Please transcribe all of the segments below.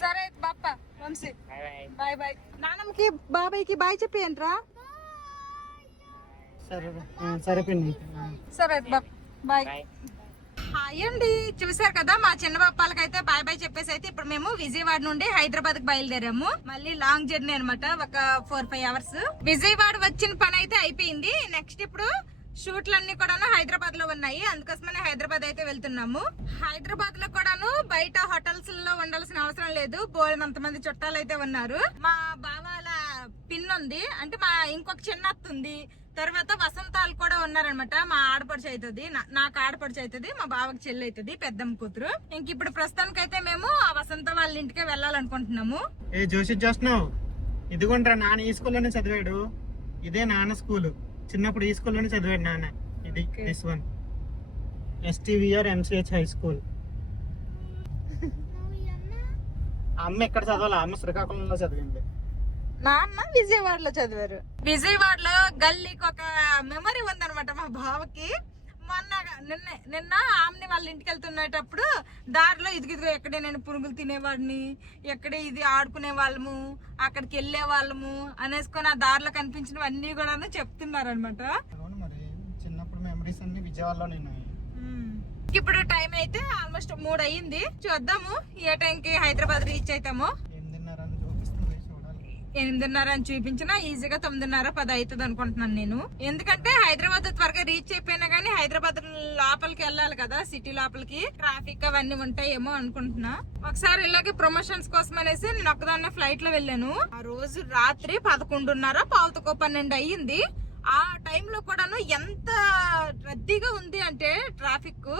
సరే Bappa Vamsi bye bye. నాన్నమ్మకి బాబాయ్కి bye చెప్పేయంట్రా. సరే పిన్ని. సరే బాయ్. హాయ్ అండి, చూసారు కదా మా చిన్న పాపాలకి అయితే బాయ్ బాయ్ చెప్పేసి అయితే ఇప్పుడు మేము విజయవాడ నుండి హైదరాబాద్ కి బయలుదేరాము. మళ్ళీ లాంగ్ జర్నీ అనమాట, ఒక 4-5 అవర్స్. విజయవాడ వచ్చిన పని అయితే అయిపోయింది. నెక్స్ట్ ఇప్పుడు షూట్లన్నీ కూడాను హైదరాబాద్ లో ఉన్నాయి, అందుకోసమనే హైదరాబాద్ అయితే వెళ్తున్నాము. హైదరాబాద్ లో కూడాను బయట హోటల్స్ లో ఉండాల్సిన అవసరం లేదు, బోల్డంత మంది చుట్టాలు అయితే ఉన్నారు. మా బావాల పిన్ ఉంది, అంటే మా ఇంకొక చిన్న అత్త ఉంది, తర్వాత వసంతాలు కూడా ఉన్నారనమాట. మా ఆడపడుచు అవుతుంది, నాకు ఆడపడుచు అవుతుంది, మా బావకి చెల్లి అవుతుంది, పెద్దమ్మ కూతురు. ఇంక ఇప్పుడు ప్రస్తుతానికి అయితే మేము ఆ వసంత వాళ్ళ ఇంటికే వెళ్ళాలనుకుంటున్నాము. ఏ జోషి చూస్తున్నావు, ఇదిగోండ్రా నాన్న ఈ స్కూల్లోనే చదివాడు. ఇదే నాన్న స్కూల్, చిన్నప్పుడు ఈ స్కూల్లోనే చదివాడు నాన్న. ఇది this one STVR MCH high school. అమ్మ ఎక్కడ చదవాలి, అమ్మ శ్రీకాకుళంలో చదివింది, నాన్న విజయవాడలో చదివారు. విజయవాడలో గల్లీకి ఒక మెమరీ ఉందనమాట మా బావకి. మొన్న నిన్న ఆమెని వాళ్ళ ఇంటికి వెళ్తున్నప్పుడు దారిలో ఇదిగిదిగో ఎక్కడే నేను పురుగులు తినేవాడిని, ఎక్కడే ఇది ఆడుకునే వాళ్ళము, అక్కడికి వెళ్ళే వాళ్ళము అనేసుకొని ఆ దారిలో కనిపించినవన్నీ కూడా చెప్తున్నారు అనమాట. మరి చిన్నప్పుడు మెమరీస్ అన్ని విజయవాడలోనే ఉన్నాయి. ఇప్పుడు టైం అయితే ఆల్మోస్ట్ 3 అయ్యింది. చూద్దాము ఏ టైంకి హైదరాబాద్ రీచ్ అవుతాము. 8:30 అని చూపించినా ఈజీగా 9:30-10 అవుతుంది అనుకుంటున్నాను నేను. ఎందుకంటే హైదరాబాద్ త్వరగా రీచ్ అయిపోయినా గానీ హైదరాబాద్ లోపలికి వెళ్ళాలి కదా, సిటీ లోపలికి ట్రాఫిక్ అవన్నీ ఉంటాయేమో అనుకుంటున్నా. ఒకసారి ఇలాగే ప్రమోషన్స్ కోసం అనేసి నేను ఒక్కదాన్నే ఫ్లైట్ లో వెళ్ళాను. ఆ రోజు రాత్రి 11:30-12 అయ్యింది. ఆ టైంలో కూడాను ఎంత రద్దీగా ఉంది అంటే ట్రాఫిక్,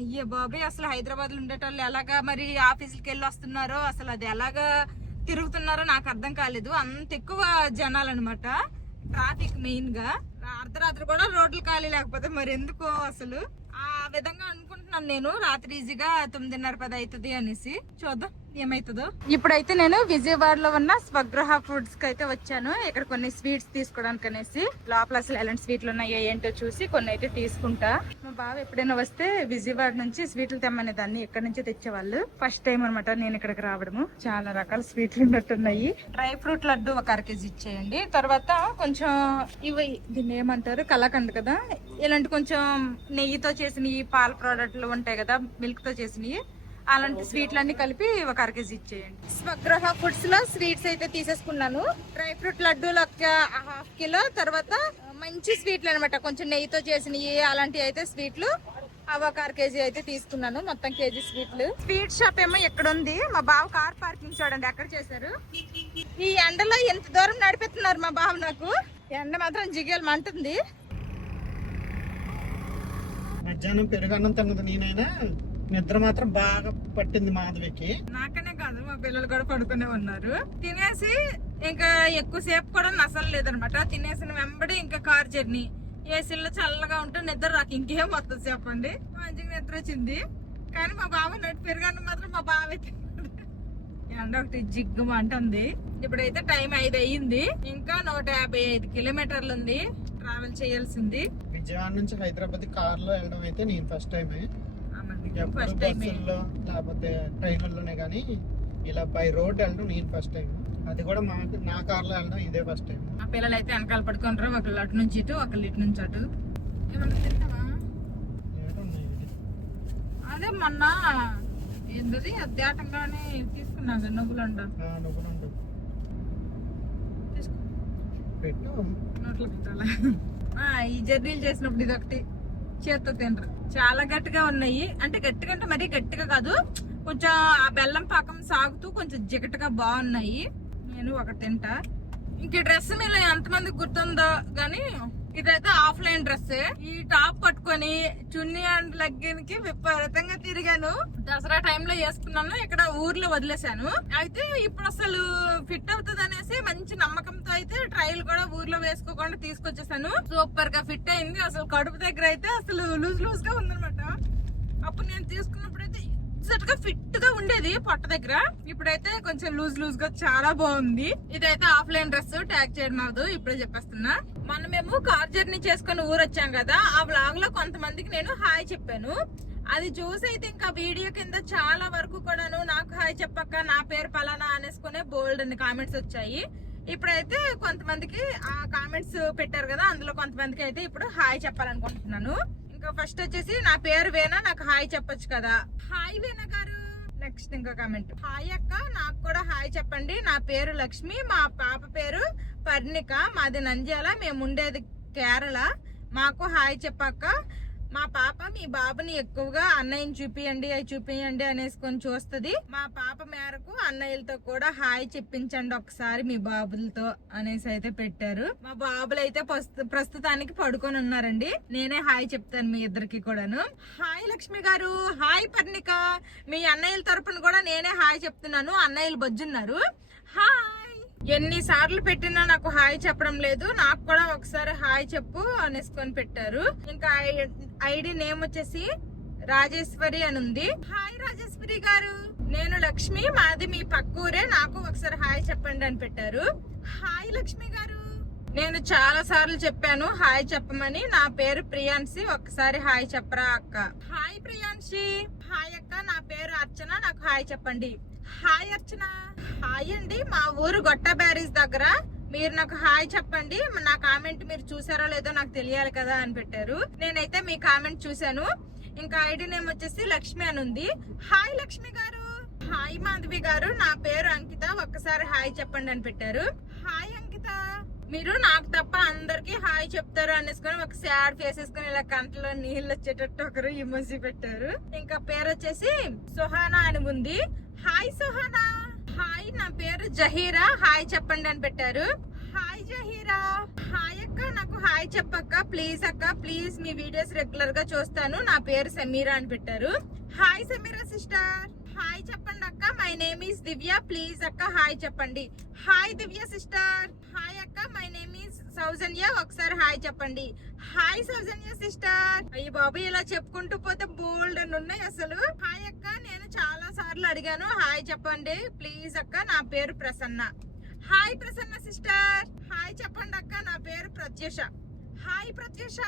అయ్యే బాబాయ్, అసలు హైదరాబాద్ లో ఉండేటోళ్ళు ఎలాగా మరి ఆఫీసులకి వెళ్ళి వస్తున్నారో, అసలు అది ఎలాగా తిరుగుతున్నారో నాకు అర్థం కాలేదు. అంత ఎక్కువ జనాలు అనమాట, ట్రాఫిక్ మెయిన్ గా. అర్ధరాత్రి కూడా రోడ్లు ఖాళీ లేకపోతే మరి ఎందుకో అసలు ఆ విధంగా అనుకుంటున్నాను నేను. రాత్రి ఈజీగా 9:30-10 అవుతుంది అనేసి, చూద్దాం ఏమైతుందో. ఇప్పుడైతే నేను విజయవాడలో ఉన్న స్వగృహ ఫుడ్స్ కి అయితే వచ్చాను. ఇక్కడ కొన్ని స్వీట్స్ తీసుకోవడానికి అనేసి, లోపల అసలు ఎలాంటి స్వీట్లు ఉన్నాయో ఏంటో చూసి కొన్ని అయితే తీసుకుంటా. మా బావ ఎప్పుడైనా వస్తే విజయవాడ నుంచి స్వీట్లు తెమ్మనే దాన్ని ఇక్కడ నుంచే తెచ్చేవాళ్ళు. ఫస్ట్ టైం అనమాట నేను ఇక్కడికి రావడము. చాలా రకాల స్వీట్లు ఉన్నట్టున్నాయి. డ్రై ఫ్రూట్ లడ్డు ఒక 1 kg ఇచ్చేయండి. తర్వాత కొంచెం ఇవి దీన్ని ఏమంటారు, కలాకండ్ కదా, ఇలాంటి కొంచెం నెయ్యితో చేసినవి, పాల ప్రోడక్ట్లు ఉంటాయి కదా, మిల్క్ తో చేసినవి, అలాంటి స్వీట్లన్నీ కలిపి ఒక 1 kg ఇచ్చేయండి. స్వగృహ ఫుడ్స్ లో స్వీట్స్ అయితే తీసేసుకున్నాను. డ్రై ఫ్రూట్ లడ్డూలు ఒక 1/2 kg, తర్వాత మంచి స్వీట్లు అనమాట, కొంచెం నెయ్యితో చేసినవి అలాంటివి అయితే స్వీట్లు అవి ఒక 1 kg అయితే తీసుకున్నాను. మొత్తం కేజీ స్వీట్లు. స్వీట్ షాప్ ఏమో ఎక్కడ ఉంది, మా బావ కార్ పార్కింగ్ చూడండి ఎక్కడ చేశారు. ఈ ఎండలో ఎంత దూరం నడిపిస్తున్నారు మా బావ. నాకు ఎండ మాత్రం జిగేలు మంటుంది. మధ్యాహ్నం పెరుగన్నం తిన్నది నేనైనా, నిద్ర మాత్రం బాగా పట్టింది మాధవికి. నాకనే కాదు, మా పిల్లలు కూడా పడుకునే ఉన్నారు. తినేసి ఇంకా ఎక్కువసేపు కూడా నసలు లేదనమాట. తినేసిన వెంబడి ఇంకా కార్ జర్నీ, ఏసీలో చల్లగా ఉంటే నిద్ర రాక ఇంకేం వస్తుంది చెప్పండి. మంచిగా నిద్ర వచ్చింది. కానీ మా బావ నటు పెరుగన్నం మాత్రం మా బావ ఎండ ఒకటి జిగ్గు అంటుంది. ఇప్పుడైతే టైం 5 అయ్యింది. ఇంకా 155 కిలోమీటర్లు ఉంది ట్రావెల్ చేయాల్సింది. విజయవాడ నుంచి హైదరాబాద్ కార్ లో వెళ్ళడం అయితే నేను ఫస్ట్ టైం. బస్సుల్లో లేకపోతే ట్రైన్లలోనే కానీ ఇలా బై రోడ్ వెళ్ళడం నేను ఫస్ట్ టైం. అది కూడా నా కార్ లో వెళ్ళడం ఇదే ఫస్ట్ టైం. మా పిల్లలు అయితే వెనకాల పడుకుంటారు, ఒకళ్ళు అటు నుంచి ఇటు, ఒకళ్ళు ఇటు నుంచి అటు. ఏమన్నా తింటావా? అదే మొన్న ఏంటది అద్దాటంగానే తీసుకున్నాను నువ్వులండు. నోట్లో పెట్టాలా? ఈ జర్నీలు చేసినప్పుడు ఇది ఒకటి చేత్తో తినరు. చాలా గట్టిగా ఉన్నాయి, అంటే గట్టిగా అంటే మరీ గట్టిగా కాదు, కొంచెం ఆ బెల్లం పాకం సాగుతూ కొంచెం జిగటగా బాగున్నాయి. నేను ఒకటి తింటా. ఇంక డ్రెస్ మీద ఎంతమందికి గుర్తుందో గానీ ఇదైతే ఆఫ్లైన్ డ్రెస్. ఈ టాప్ పట్టుకొని చున్నీ అండ్ లెగ్గిన్ కి విపరీతంగా తిరిగాను. దసరా టైంలో వేసుకున్నాను, ఇక్కడ ఊర్లో వదిలేశాను. అయితే ఇప్పుడు అసలు ఫిట్ అవుతుంది అనేసి మంచి నమ్మకంతో అయితే ట్రయల్ కూడా ఊర్లో వేసుకోకుండా తీసుకొచ్చేసాను. సూపర్ గా ఫిట్ అయింది. అసలు కడుపు దగ్గర అయితే అసలు లూజ్ గా ఉందనమాట. అప్పుడు నేను తీసుకున్నప్పుడు అయితే ఎగ్జాక్ట్ గా ఫిట్ గా ఉండేది పొట్ట దగ్గర, ఇప్పుడైతే కొంచెం లూజ్ గా చాలా బాగుంది. ఇదైతే ఆఫ్లైన్ డ్రెస్, ట్యాగ్ చేయడం అవదు, ఇప్పుడే చెప్పేస్తున్నా. మనమేమో కార్ జర్నీ చేసుకుని ఊరు వచ్చాం కదా, ఆ వ్లాగ్ లో కొంతమందికి నేను హాయ్ చెప్పాను. అది చూసి అయితే ఇంకా వీడియో కింద చాలా వరకు కూడాను నాకు హాయ్ చెప్పక్క నా పేరు పలానా అనేసుకునే బోల్డ్ అన్ని కామెంట్స్ వచ్చాయి. ఇప్పుడైతే కొంతమందికి ఆ కామెంట్స్ పెట్టారు కదా, అందులో కొంతమందికి అయితే ఇప్పుడు హాయ్ చెప్పాలనుకుంటున్నాను. ఇంకా ఫస్ట్ వచ్చేసి నా పేరు వేనా, నాకు హాయ్ చెప్పొచ్చు కదా. హాయ్ వేనా గారు. నెక్స్ట్ ఇంకో కామెంట్, హాయ్ అక్క నాకు కూడా హాయ్ చెప్పండి. నా పేరు లక్ష్మి, మా పాప పేరు పర్ణిక, మాది నంద్యాల, మేము ఉండేది కేరళ. మాకు హాయ్ చెప్పక్క. మా పాప మీ బాబుని ఎక్కువగా అన్నయ్యని చూపియండి అవి చూపియండి అనేసుకొని చూస్తుంది. మా పాప మేరకు అన్నయ్యలతో కూడా హాయ్ చెప్పించండి ఒకసారి మీ బాబులతో అనేసి అయితే పెట్టారు. మా బాబులు అయితే ప్రస్తుతానికి పడుకొని ఉన్నారండి. నేనే హాయ్ చెప్తాను మీ ఇద్దరికి కూడాను. హాయ్ లక్ష్మి గారు. హాయ్ పర్ణిక. మీ అన్నయ్యల తరపున కూడా నేనే హాయ్ చెప్తున్నాను. అన్నయ్యలు బొజ్జున్నారు. హాయ్. ఎన్నిసార్లు పెట్టినా నాకు హాయ్ చెప్పడం లేదు, నాకు కూడా ఒకసారి హాయ్ చెప్పు అనేసుకొని పెట్టారు. ఇంకా ఐడి నేమ్ వచ్చేసి రాజేశ్వరి అని ఉంది. హాయ్ రాజేశ్వరి గారు. నేను లక్ష్మి, మాది మీ పక్కూరే, నాకు ఒకసారి హాయ్ చెప్పండి అని పెట్టారు. హాయ్ లక్ష్మి గారు. నేను చాలా సార్లు చెప్పాను హాయ్ చెప్పమని. నా పేరు ప్రియాన్సి, ఒకసారి హాయ్ చెప్పరా అక్క. హాయ్ ప్రియాన్సి. హాయ్ అక్క నా పేరు అర్చన, నాకు హాయ్ చెప్పండి. హాయ్ అర్చన. హాయ్ అండి, మా ఊరు గొట్ట బ్యారేజ్ దగ్గర, మీరు నాకు హాయ్ చెప్పండి. నా కామెంట్ మీరు చూసారో లేదో నాకు తెలియాలి కదా అని పెట్టారు. నేనైతే మీ కామెంట్ చూసాను. ఇంకా ఐడి నేమ్ వచ్చేసి లక్ష్మి అని ఉంది. హాయ్ లక్ష్మి గారు. హాయ్ మాధవి గారు. నా పేరు అంకిత, ఒక్కసారి హాయ్ చెప్పండి అని పెట్టారు. హాయ్ అంకిత. మీరు నాకు తప్ప అందరికి హాయ్ చెప్తారు అనేసుకొని ఒక సాడ్ ఫేస్ వేసుకొని ఇలా కంటలో నీళ్ళు వచ్చేటట్టు ఒకరు ఇమోజీ పెట్టారు. ఇంకా పేరు వచ్చేసి సుహానా అని ఉంది. హాయ్ సుహానా. హాయ్ నా పేరు జహీరా, హాయ్ చెప్పండి అని పెట్టారు. హాయ్ జహీరా. హాయ్ అక్క నాకు హాయ్ చెప్పక్క ప్లీజ్ అక్క, ప్లీజ్ మీ వీడియోస్ రెగ్యులర్ గా చూస్తాను. నా పేరు సమీరా అని పెట్టారు. Hi Sameera sister. హాయ్ చెప్పండి అక్క. My name is Divya, please అక్క హాయ్ చెప్పండి. హాయ్ దివ్య సిస్టర్. హాయ్ అక్క మై నేమ్ ఈస్ సౌజన్య, ఒకసారి హాయ్ చెప్పండి. హాయ్ సౌజన్య సిస్టర్. అయ్యి బాబు ఇలా చెప్పుకుంటూ పోతే బోల్డ్ అని ఉన్నాయి అసలు. హాయ్ అక్క నేను చాలా సార్లు అడిగాను హాయ్ చెప్పండి ప్లీజ్ అక్క, నా పేరు Prasanna. Hi Prasanna sister. Hi చెప్పండి అక్క, నా పేరు ప్రత్యూష. హాయ్ ప్రత్యూష.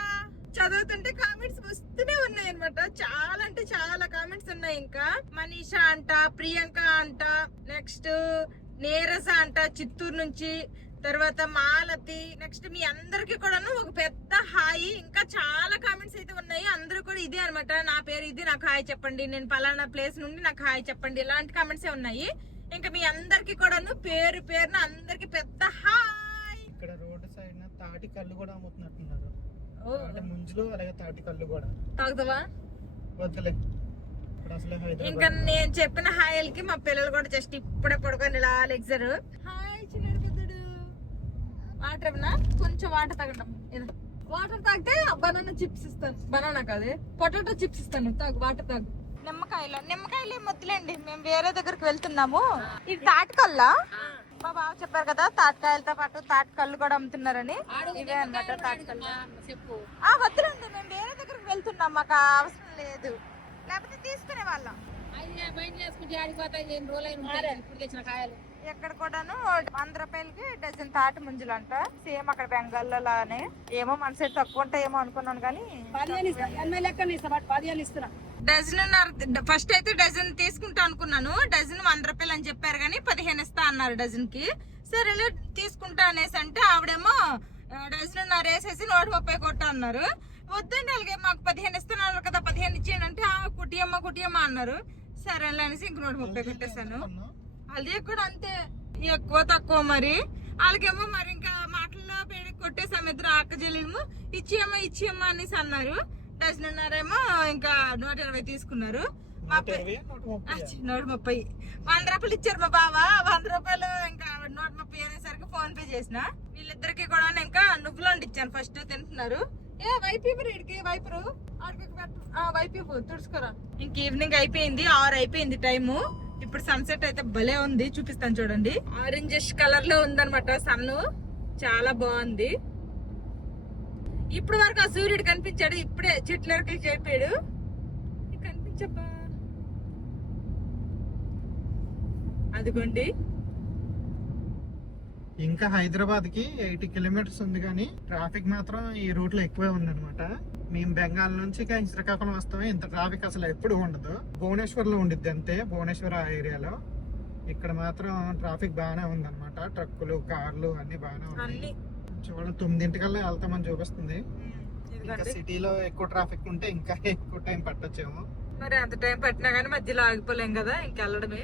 చదువుతుంటే కామెంట్స్ వస్తూనే ఉన్నాయి అనమాట. చాలా అంటే చాలా కామెంట్స్ ఉన్నాయి. ఇంకా మనీషా అంట, ప్రియాంక అంట, నెక్స్ట్ నీరజ అంట చిత్తూరు నుంచి, తర్వాత మాలతి, నెక్స్ట్ మీ అందరికి కూడాను ఒక పెద్ద హాయ్. ఇంకా చాలా కామెంట్స్ అయితే ఉన్నాయి. అందరూ కూడా ఇదే అనమాట, నా పేరు ఇది, నాకు హాయ్ చెప్పండి, నేను పలానా ప్లేస్ నుండి నాకు హాయ్ చెప్పండి, ఇలాంటి కామెంట్స్ ఉన్నాయి. ఇంకా మీ అందరికి కూడాను పేరు పేరున అందరికి పెద్ద హాయ్. ఇక్కడ రోడ్డు సైడ్ తాటి కళ్ళు కూడా అమ్ముతున్నట్టున్నారు. ముంజులో అలాగే తాటి కళ్ళు కూడా తాగుతావా? వద్దులే. ఇంకా నేను చెప్పిన హాయిలకి మా పిల్లలు కూడా జస్ట్ ఇప్పుడే పడుకొని ఇలా లెగ్జరు. హాయ్ చిన్న పెద్దడు. వాటర్ ఏమన్నా కొంచెం వాటర్ తాగడం. వాటర్ తాగితే బనానా చిప్స్ ఇస్తాను. బనానా కాదు పొటాటో చిప్స్ ఇస్తాను. తాగు వాటర్ తాగు. నిమ్మకాయలు మొద్దులేండి, మేము వేరే దగ్గరికి వెళ్తున్నాము. ఇది తాటికల్లా మా బావ చెప్పారు కదా, తాటికాయలతో పాటు తాటికల్లు కూడా అమ్ముతున్నారని. ఇవే అన్నమాట తాటికల్లు. వద్దులండి, మేము వేరే దగ్గరికి వెళ్తున్నాం, మాకు అవసరం లేదు, లేకపోతే తీసుకునే వాళ్ళం. ఎక్కడ కూడాను 100 రూపాయలకి డజన్ తాటి ముంజులు అంట. సేమ్ అక్కడ బెంగాల్లో లానే. ఏమో మన సైడ్ తక్కువ ఉంటాయేమో అనుకున్నాను కానీ డజన్ ఫస్ట్ అయితే డజన్ తీసుకుంటా అనుకున్నాను. డజన్ 100 రూపాయలు అని చెప్పారు కానీ 15 ఇస్తా అన్నారు డజన్ కి. సరే తీసుకుంటా అనేసి అంటే ఆవిడేమో డజన్ వేసేసి 130 కొట్టా అన్నారు. వద్దండి అలాగే మాకు 15 ఇస్తున్నారు కదా 15 ఇచ్చేయండి అంటే కుటియమ్మ అన్నారు. సరే అనేసి ఇంక 130 పెట్టేశాను. అది కూడా అంతే, ఎక్కువ తక్కువ మరి. వాళ్ళకేమో మరి ఇంకా మాటల్లో కొట్టేసాము. ఇద్దరు అక్క చెల్లెము ఇచ్చేయమ్మా అనేసి అన్నారు. డజన్నేమో ఇంకా 120 తీసుకున్నారు. 130 100 రూపాయలు ఇచ్చారు మా బావ. 100 రూపాయలు ఇంకా 130 అనేసరికి ఫోన్ పే చేసిన. వీళ్ళిద్దరికి కూడా ఇంకా నువ్వులు ఇచ్చాను. ఫస్ట్ తింటున్నారు. వైపరు తుడుచుకోరా. ఇంక ఈవినింగ్ అయిపోయింది, 6 అయిపోయింది టైము. ఇప్పుడు సన్సెట్ అయితే భలే ఉంది, చూపిస్తాను చూడండి. ఆరెంజిష్ కలర్ లో ఉందన్నమాట సన్ను, చాలా బాగుంది. ఇప్పుడు వరకు ఆ సూర్యుడు కనిపించాడు, ఇప్పుడే చెట్లకి చెప్పాడు. కనిపించబ్బా, అదిగోండి. ఇంకా హైదరాబాద్ కి 80 కిలోమీటర్స్ ఉంది కానీ ట్రాఫిక్ మాత్రం ఈ రూట్ లో ఎక్కువే ఉంది అనమాట. మేము బెంగాల్ నుంచి శ్రీకాకుళం వస్తామే, ఇంత ట్రాఫిక్ అసలు ఎప్పుడు ఉండదు. భువనేశ్వర్ లో ఉండిద్ది అంతే, భువనేశ్వర్ ఆ ఏరియాలో. ఇక్కడ మాత్రం ట్రాఫిక్ బాగానే ఉంది అనమాట. ట్రక్కులు, కార్లు అన్ని బాగానే ఉన్నాయి. అన్ని చూడండి 9 వెళ్తామని చూపిస్తుంది. ఇంకా ఇదిగోండి. సిటీలో ఎక్కువ ట్రాఫిక్ ఉంటే ఇంకా ఎక్కువ టైం పట్టొచ్చేమో. మరి అంత టైం పట్టినా కానీ మధ్యలో ఆగిపోలేం కదా, ఇంకెళ్ళడమే.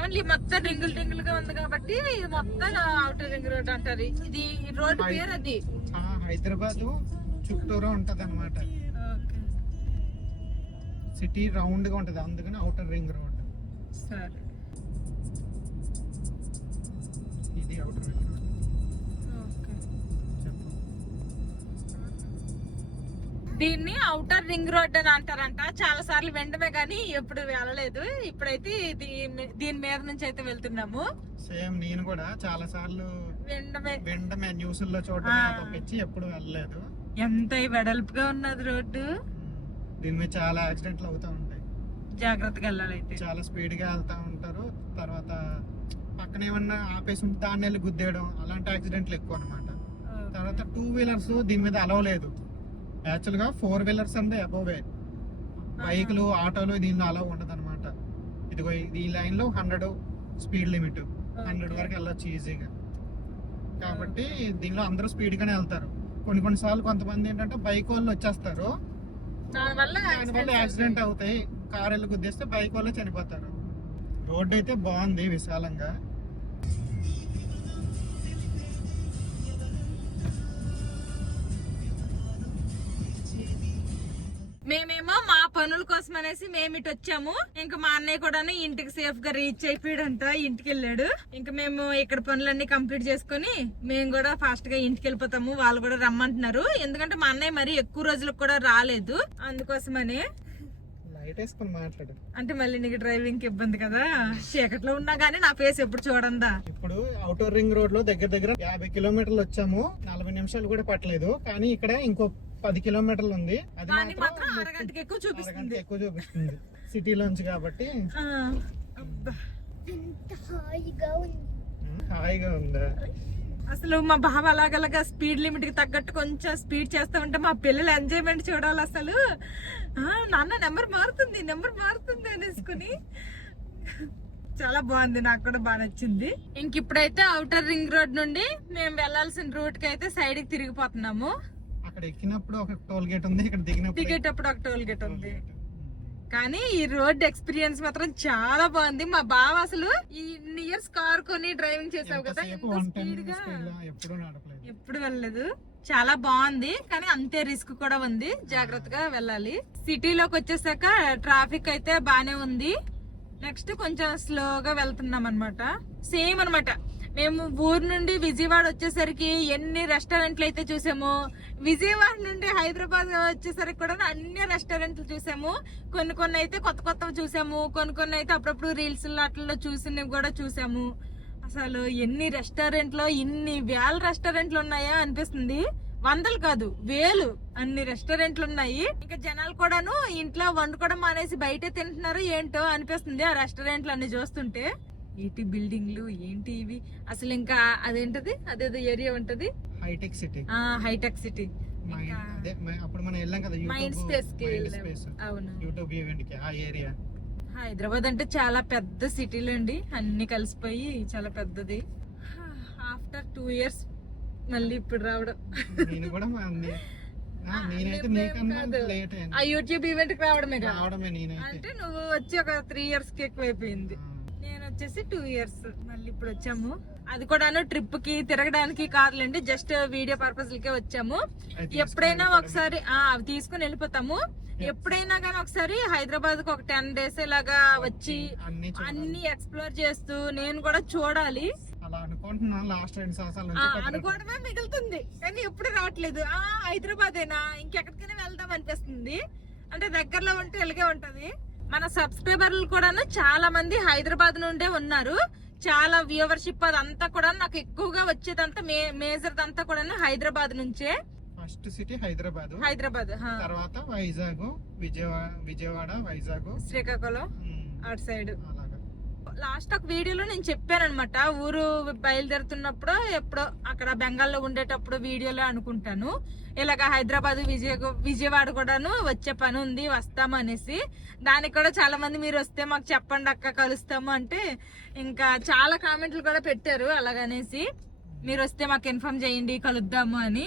ఓన్లీ మొత్తం రింగులు గా ఉంది కాబట్టి ఇది మొత్తం అవుటర్ రింగ్ రోడ్ అంటారు. ఇది రోడ్ పేరు అది. హైదరాబాద్ చుట్టూరా ఉంటది అనమాట. సిటీ రౌండ్ గా ఉంటది, అందుకని అవుటర్ రింగ్ రోడ్. సరే, ఇది అవుటర్ రింగ్ రోడ్. చెప్పు. దీన్ని అవుటర్ రింగ్ రోడ్ అని అంటారంట. చాలా సార్లు వెంటనే గానీ ఎప్పుడు వెళ్ళలేదు. ఇప్పుడైతే దీని మీద నుంచి అయితే వెళ్తున్నాము. సేమ్ నేను కూడా చాలా సార్లు వెంటనే న్యూస్ లో చూడటమే తప్పించి ఎప్పుడు వెళ్ళలేదు. ఎంత వెడల్పుగా ఉన్నది రోడ్డు. దీని మీద చాలా యాక్సిడెంట్లు అవుతా ఉంటాయి. జాగ్రత్తగా వెళ్ళాలి. అయితే చాలా స్పీడ్ గా వెళ్తా ఉంటారు. తర్వాత పక్కన ఏమన్నా ఆపేసి ఉంటే దాన్ని వెళ్ళి గుద్దేయడం, అలాంటి యాక్సిడెంట్లు ఎక్కువ అనమాట. తర్వాత 2 వీలర్స్ దీని మీద అలవ్ లేదు. యాక్చువల్ గా 4 వీలర్స్ అంటే అబోవే. బైకులు, ఆటోలు దీనిలో అలవ్ ఉండదు అనమాట. ఇదిగో ఈ లైన్ లో 100 స్పీడ్ లిమిట్, 100 వరకు వెళ్ళొచ్చు ఈజీగా. కాబట్టి దీనిలో అందరూ స్పీడ్ గానే వెళ్తారు. కొన్ని సార్లు కొంతమంది ఏంటంటే బైక్ వాళ్ళు వచ్చేస్తారు, దానివల్ల యాక్సిడెంట్ అవుతాయి. కార్ వెళ్ళి గుద్దేస్తే బైక్ వాళ్ళు చనిపోతారు. రోడ్డు అయితే బాగుంది, విశాలంగా. మేమేమో మా పనుల కోసం అనేసి మేము ఇటు వచ్చాము. ఇంకా మా అన్నయ్య కూడా ఇంటికి సేఫ్ గా రీచ్ అయిపోయాడంట, ఇంటికి వెళ్ళాడు. ఇంకా మేము ఇక్కడ పనులన్నీ కంప్లీట్ చేసుకుని మేము కూడా ఫాస్ట్ గా ఇంటికి వెళ్ళిపోతాము. వాళ్ళు కూడా రమ్మంటున్నారు, ఎందుకంటే మా అన్నయ్య మరి ఎక్కువ రోజులకు కూడా రాలేదు, అందుకోసమని. లైట్ వేసుకొని మాట్లాడు. అంటే మళ్ళీ నీకు డ్రైవింగ్ ఇబ్బంది కదా, చీకట్లో ఉన్నా గానీ నా ఫేస్ ఎప్పుడు చూడందా. ఇప్పుడు అవుటర్ రింగ్ రోడ్ లో దగ్గర 50 కిలోమీటర్లు వచ్చాము. 40 నిమిషాలు కూడా పట్టలేదు. కానీ ఇక్కడ ఇంకో 10 కిలోమీటర్లు ఉంది. అది మాత్రం అరగంటకి ఎక్కువ చూపిస్తుంది సిటీలోంచి కాబట్టి. హాయిగా ఉందా? అసలు మా బావ అలాగలాగా స్పీడ్ లిమిట్ కి తగ్గట్టు కొంచెం స్పీడ్ చేస్తా ఉంటే మా పిల్లలు ఎంజాయ్మెంట్ చూడాలి. అసలు నాన్న నెంబర్ మారుతుంది అనేసుకుని చాలా బాగుంది, నాకు కూడా బాగా నచ్చింది. ఇంక ఇప్పుడైతే అవుటర్ రింగ్ రోడ్ నుండి మేము వెళ్లాల్సిన రూట్ కి అయితే సైడ్ కి తిరిగిపోతున్నాము. అక్కడ ఎక్కినప్పుడు ఒక టోల్ గేట్ ఉంది, ఇక్కడ దిగేటప్పుడు ఒక టోల్ గేట్ ఉంది. కానీ ఈ రోడ్ ఎక్స్పీరియన్స్ మాత్రం చాలా బాగుంది. మా బావ అసలు ఈ ఇయర్స్ కార్ కొని డ్రైవింగ్ చేసావు కదా, స్పీడ్ గా ఎప్పుడు వెళ్ళలేదు. చాలా బాగుంది, కానీ అంతే రిస్క్ కూడా ఉంది, జాగ్రత్తగా వెళ్ళాలి. సిటీలోకి వచ్చేసాక ట్రాఫిక్ అయితే బానే ఉంది. నెక్స్ట్ కొంచెం స్లోగా వెళ్తున్నాం అనమాట. సేమ్ అనమాట. మేము ఊరు నుండి విజయవాడ వచ్చేసరికి ఎన్ని రెస్టారెంట్లు అయితే చూసాము, విజయవాడ నుండి హైదరాబాద్ వచ్చేసరికి కూడా అన్ని రెస్టారెంట్లు చూసాము. కొన్ని అయితే కొత్తవి చూసాము, కొన్ని అయితే అప్పుడప్పుడు రీల్స్ అట్లలో చూసినవి కూడా చూసాము. అసలు ఎన్ని రెస్టారెంట్లు, ఇన్ని వేల రెస్టారెంట్లు ఉన్నాయా అనిపిస్తుంది. వందలు కాదు, వేలు అన్ని రెస్టారెంట్లు ఉన్నాయి. ఇంకా జనాలు కూడాను ఇంట్లో వండుకోవడం మానేసి బయటే తింటున్నారు ఏంటో అనిపిస్తుంది ఆ రెస్టారెంట్లు అన్ని చూస్తుంటే. ఏంటి బిల్డింగ్లు, ఏంటి ఇవి అసలు. ఇంకా అదేంటది, అదేదో ఏరియా ఉంటది, హైటెక్ సిటీ. అప్పుడు మనం వెళ్ళాం కదా మైండ్ స్పేస్ కి. అవును, యూట్యూబ్ ఈవెంట్ కి ఆ ఏరియా. హైదరాబాద్ అంటే చాలా పెద్ద సిటీలు అండి, అన్ని కలిసిపోయి చాలా పెద్దది. ఆఫ్టర్ 2 years మళ్ళీ ఇప్పుడు రావడం. నేను కూడా నేనైతే నీకన్నా లేట్ అయింది ఆ యూట్యూబ్ ఈవెంట్ కి రావడమే. నేనైతే అంటే నువ్వు వచ్చి ఒక 3 years కి ఎక్కువైపోయింది. నేను వచ్చేసి 2 years. మళ్ళీ ఇప్పుడు వచ్చాము. అది కూడాను ట్రిప్ కి తిరగడానికి కాదులేండి, జస్ట్ వీడియో పర్పస్ లకే వచ్చాము. ఎప్పుడైనా ఒకసారి అవి తీసుకుని వెళ్ళిపోతాము. ఎప్పుడైనా కానీ ఒకసారి హైదరాబాద్ కు ఒక 10 days ఇలాగా వచ్చి అన్ని ఎక్స్ప్లోర్ చేస్తూ నేను కూడా చూడాలి అలా అనుకుంటున్నా. లాస్ట్ 2 సంవత్సరాల అనుకోవడమే మిగులుతుంది, కానీ ఎప్పుడు రావట్లేదు. హైదరాబాదేనా, ఇంకెక్కడికైనా వెళ్దాం అనిపిస్తుంది. అంటే దగ్గరలో ఉంటే ఇలాగే ఉంటది. మన సబ్స్క్రైబర్లు కూడాను చాలా మంది హైదరాబాద్ నుండే ఉన్నారు. చాలా వ్యూవర్షిప్ అదంతా కూడా నాకు ఎక్కువగా వచ్చేదంతా మేజర్ అంతా కూడా హైదరాబాద్ నుంచే. ఫస్ట్ సిటీ హైదరాబాద్, తర్వాత వైజాగ్, విజయవాడ, వైజాగ్, శ్రీకాకుళం అటు సైడ్. లాస్ట్ ఒక వీడియోలో నేను చెప్పాను అనమాట, ఊరు బయలుదేరుతున్నప్పుడు ఎప్పుడో అక్కడ బెంగాల్లో ఉండేటప్పుడు వీడియోలో అనుకుంటాను, ఇలాగ హైదరాబాద్ విజయవాడ కూడాను వచ్చే పని ఉంది, వస్తాము అనేసి. దానికి కూడా చాలా మంది మీరు వస్తే మాకు చెప్పండి అక్క, కలుస్తాము అంటే ఇంకా చాలా కామెంట్లు కూడా పెట్టారు అలాగనేసి, మీరు వస్తే మాకు ఇన్ఫార్మ్ చేయండి కలుద్దాము అని.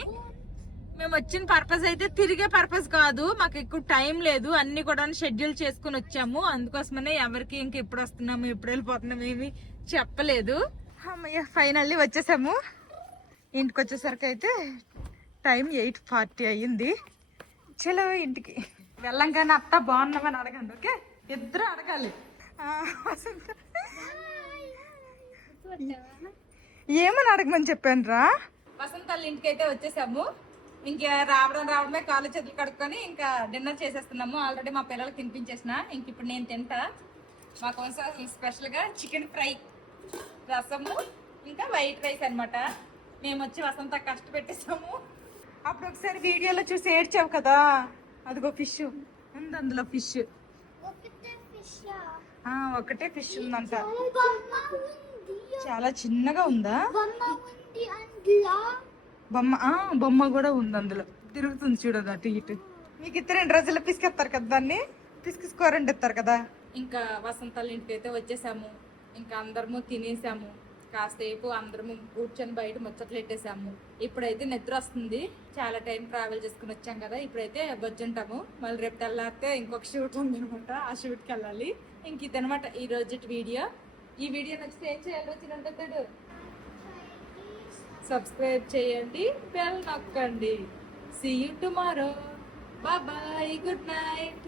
మేము వచ్చిన పర్పస్ అయితే తిరిగే పర్పస్ కాదు, మాకు ఎక్కువ టైం లేదు, అన్ని కూడా షెడ్యూల్ చేసుకుని వచ్చాము. అందుకోసమనే ఎవరికి ఇంక ఎప్పుడు వస్తున్నాము ఎప్పుడు వెళ్ళిపోతున్నాము ఏమి చెప్పలేదు. అమ్మయ్య ఫైనల్లీ వచ్చేసాము. ఇంటికి వచ్చేసరికి అయితే టైం 8:40 అయ్యింది. చలో ఇంటికి వెళ్ళంగానే అత్త బాగున్నామని అడగండి, ఓకే? ఇద్దరు అడగాలి. ఏమని అడగమని చెప్పాను రా. వసంత వాళ్ళ ఇంటికి అయితే వచ్చేసాము. ఇంకా రావడమే కాళ్ళు చేతులు కడుక్కొని ఇంకా డిన్నర్ చేసేస్తున్నాము. ఆల్రెడీ మా పిల్లలకి తినిపించేసిన, ఇంక ఇప్పుడు నేను తింటా. మా కోసం స్పెషల్గా చికెన్ ఫ్రై, రసము, ఇంకా వైట్ రైస్ అన్నమాట. మేము వచ్చి వసంత కష్టపెట్టేసాము. అప్పుడు ఒకసారి వీడియోలో చూసి ఏడ్చావు కదా, అదిగో ఫిష్ ఉంది అందులో. ఫిష్ ఒకటే ఫిష్ ఉందంట, చాలా చిన్నగా ఉందా బొమ్మ. బొమ్మ కూడా ఉంది అందులో, తిరుగుతుంది చూడదు అటు ఇటు. మీకు ఇద్దరు 2 రోజుల్లో పిసికేస్తారు కదా, దాన్ని పిసికిసుకోరండి ఇస్తారు కదా. ఇంకా వసంతాల ఇంటికి అయితే వచ్చేసాము. ఇంకా అందరము తినేసాము, కాసేపు అందరము కూర్చొని బయట ముచ్చట్లు పెట్టేసాము. ఇప్పుడైతే నిద్ర వస్తుంది, చాలా టైం ట్రావెల్ చేసుకుని వచ్చాం కదా. ఇప్పుడైతే బొజ్జుంటాము, మళ్ళీ రేపు తెల్లారితే ఇంకొక షూట్ ఉంది అనమాట, ఆ షూట్కి వెళ్ళాలి. ఇంక ఇదనమాట ఈ రోజు వీడియో. ఈ వీడియో నచ్చితే ఏం చేయాలి వచ్చినట్టు సబ్స్క్రైబ్ చేయండి, బెల్ నొక్కండి. See you tomorrow, bye bye, good night.